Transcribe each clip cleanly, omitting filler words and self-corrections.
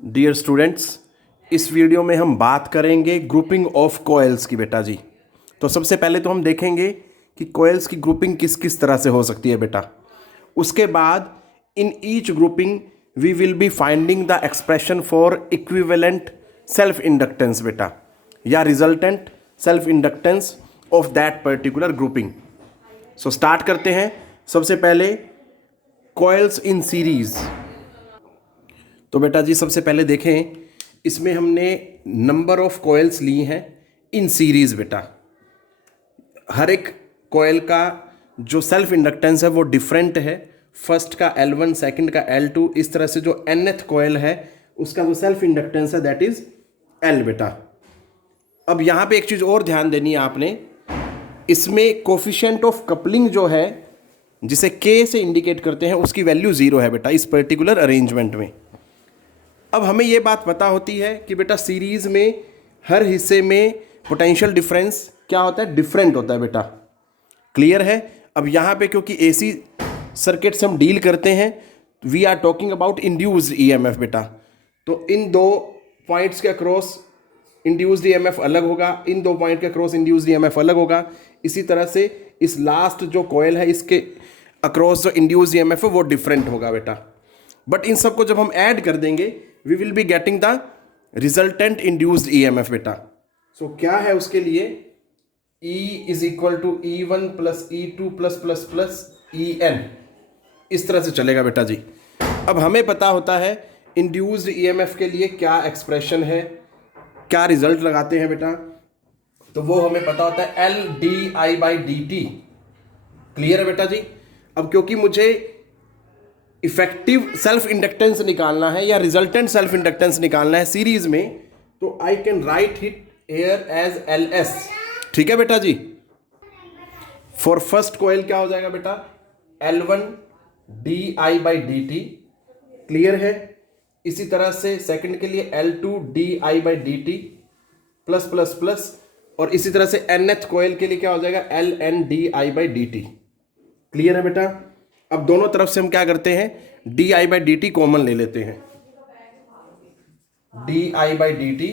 Dear students, इस video में हम बात करेंगे ग्रुपिंग ऑफ कॉइल्स की बेटा जी। तो सबसे पहले तो हम देखेंगे कि कॉइल्स की ग्रुपिंग किस किस तरह से हो सकती है बेटा। उसके बाद in each grouping we will be finding the expression for equivalent self inductance बेटा, या resultant self inductance of that particular grouping. So start करते हैं। सबसे पहले कॉइल्स इन सीरीज। तो बेटा जी सबसे पहले देखें, इसमें हमने नंबर ऑफ कॉइल्स ली हैं इन सीरीज बेटा। हर एक कॉइल का जो सेल्फ इंडक्टेंस है वो डिफरेंट है। फर्स्ट का L1, सेकंड का L2, इस तरह से जो nth कॉइल है उसका जो सेल्फ इंडक्टेंस है दैट इज L बेटा। अब यहाँ पे एक चीज़ और ध्यान देनी है आपने, इसमें कोफिशिएंट ऑफ कपलिंग जो है जिसे K से इंडिकेट करते हैं उसकी वैल्यू 0 है बेटा इस पर्टिकुलर अरेंजमेंट में। अब हमें ये बात पता होती है कि बेटा सीरीज में हर हिस्से में पोटेंशियल डिफरेंस क्या होता है, डिफरेंट होता है बेटा। क्लियर है। अब यहाँ पे क्योंकि एसी सर्किट से हम डील करते हैं, we are talking about induced EMF बेटा। तो इन दो पॉइंट्स के अक्रॉस इंड्यूस्ड ईएमएफ अलग होगा, इन दो पॉइंट के अक्रॉस इंड्यूस्ड ईएमएफ अलग होगा। इसी तरह से इस लास्ट जो कॉइल है इसके अक्रॉस जो इंड्यूस्ड ईएमएफ है वो डिफरेंट होगा बेटा। बट इन सबको जब हम ऐड कर देंगे we will be getting the resultant induced EMF बेटा। सो क्या है उसके लिए, E is equal to E1 plus E2 plus plus plus EN, इस तरह से चलेगा बेटा जी। अब हमें पता होता है इंड्यूस्ड ईएमएफ के लिए क्या एक्सप्रेशन है, क्या रिजल्ट लगाते हैं बेटा, तो वो हमें पता होता है LdI/dt। क्लियर है बेटा जी। अब क्योंकि मुझे इफेक्टिव सेल्फ इंडक्टेंस निकालना है या रिजल्टेंट सेल्फ इंडक्टेंस निकालना है सीरीज में, तो I can write it here as LS। ठीक है बेटा जी। फॉर फर्स्ट कॉइल क्या हो जाएगा बेटा, L1 dI/dt। क्लियर है। इसी तरह से सेकंड के लिए L2 dI/dt plus plus plus, और इसी तरह से nth कॉइल के लिए क्या हो जाएगा, LN dI/dt। क्लियर है बेटा। अब दोनों तरफ से हम क्या करते हैं, dI/dt कॉमन ले लेते हैं, dI/dt।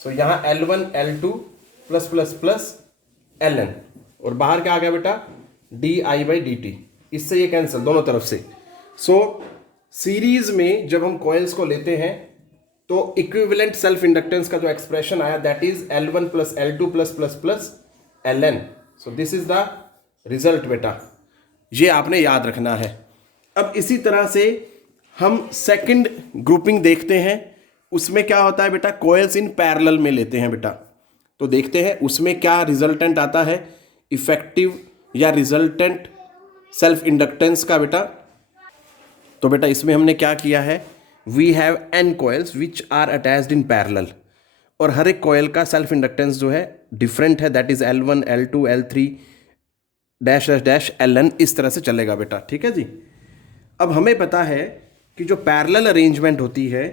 सो यहां L1 L2 plus plus plus LN, और बाहर क्या आ गया बेटा, dI/dt। इससे ये कैंसिल दोनों तरफ से। सो सीरीज में जब हम कॉइल्स को लेते हैं तो इक्विवेलेंट सेल्फ इंडक्टेंस का जो एक्सप्रेशन आया that is L1 plus L2 plus plus plus LN। So this is the result बेटा, ये आपने याद रखना है। अब इसी तरह से हम सेकंड ग्रुपिंग देखते हैं, उसमें क्या होता है बेटा, कॉइल्स इन पैरेलल में लेते हैं बेटा। तो देखते हैं उसमें क्या रिजल्टेंट आता है, इफेक्टिव या रिजल्टेंट सेल्फ इंडक्टेंस का बेटा। तो बेटा इसमें हमने क्या किया है, we have n coils which are attached in parallel, और हर एक कॉइल का सेल्फ इंडक्टेंस जो है डिफरेंट है, that is L1 L2 L3 dash dash dash LN, इस तरह से चलेगा बेटा। ठीक है जी। अब हमें पता है कि जो पैरेलल अरेंजमेंट होती है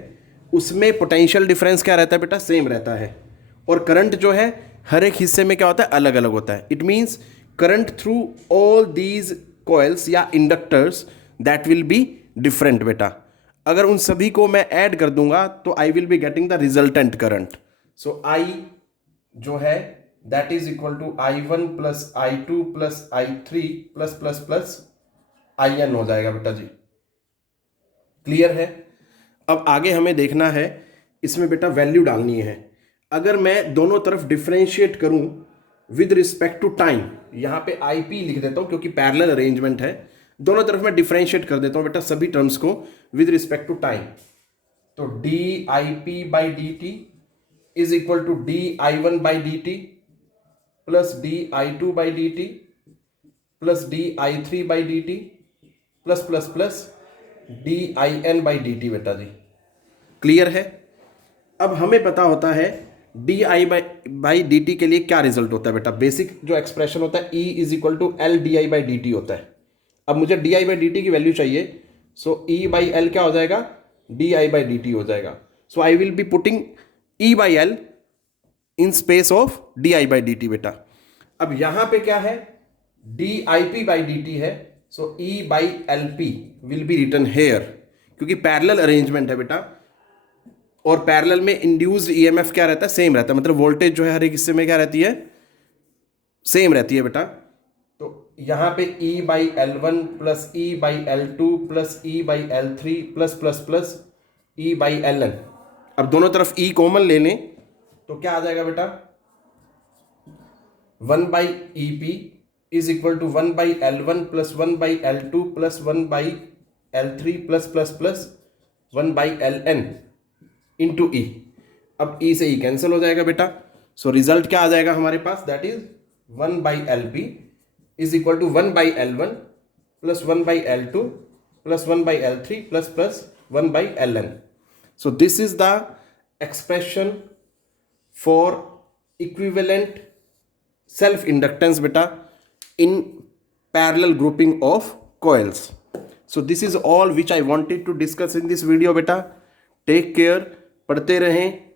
उसमें पोटेंशियल डिफरेंस क्या रहता है बेटा, सेम रहता है, और करंट जो है हर एक हिस्से में क्या होता है, अलग अलग होता है। It means current through all these coils या inductors that will be different बेटा। अगर उन सभी को मैं ऐड कर दूंगा तो I will be getting the resultant current. So I जो है that is equal to I1 plus I2 plus I3 plus plus plus IN हो जाएगा बेटा जी। क्लियर है। अब आगे हमें देखना है, इसमें बेटा वैल्यू डालनी है। अगर मैं दोनों तरफ डिफरेंशिएट करूं विद रिस्पेक्ट टू टाइम, यहां पे IP लिख देता हूं क्योंकि पैरेलल अरेंजमेंट है, दोनों तरफ मैं डिफरेंशिएट कर देता हूं बेटा सभी टर्म्स को विद रिस्पेक्ट टू टाइम। तो dIP/dt is equal to dI1/dt plus dI2/dt plus dI3/dt plus plus plus dIN/dt बेटा जी। क्लियर है। अब हमें पता होता है dI/dt के लिए क्या रिजल्ट होता है बेटा, बेसिक जो एक्सप्रेशन होता है E is equal to LdI/dt होता है। अब मुझे dI/dt की वैल्यू चाहिए, सो E/L क्या हो जाएगा, dI/dt हो जाएगा। So I will be putting E/L in space of dI/dt बेटा। अब यहां पे क्या है, dIP/dt है, so E/LP will be written here, क्योंकि पैरेलल अरेंजमेंट है बेटा। और पैरेलल में इंड्यूस्ड ईएमएफ क्या रहता है, सेम रहता है, मतलब वोल्टेज जो है हर एक हिस्से में क्या रहती है, सेम रहती है बेटा। तो यहाँ पे E/L1 plus E/L2 plus E/L3 plus plus plus E/Ln। अब दोनों तरफ E कॉमन ले लें तो क्या आ जाएगा बेटा, 1/EP is equal to 1/L1 plus 1/L2 plus 1/L3 plus plus plus 1/Ln into E। अब E से E कैंसिल हो जाएगा बेटा। सो रिजल्ट क्या आ जाएगा हमारे पास, that is 1/LP is equal to 1/L1 plus 1/L2 plus 1/L3 plus plus 1/Ln। So this is the expression for equivalent self inductance beta in parallel grouping of coils. So this is all which I wanted to discuss in this video beta. Take care, पढ़ते रहें,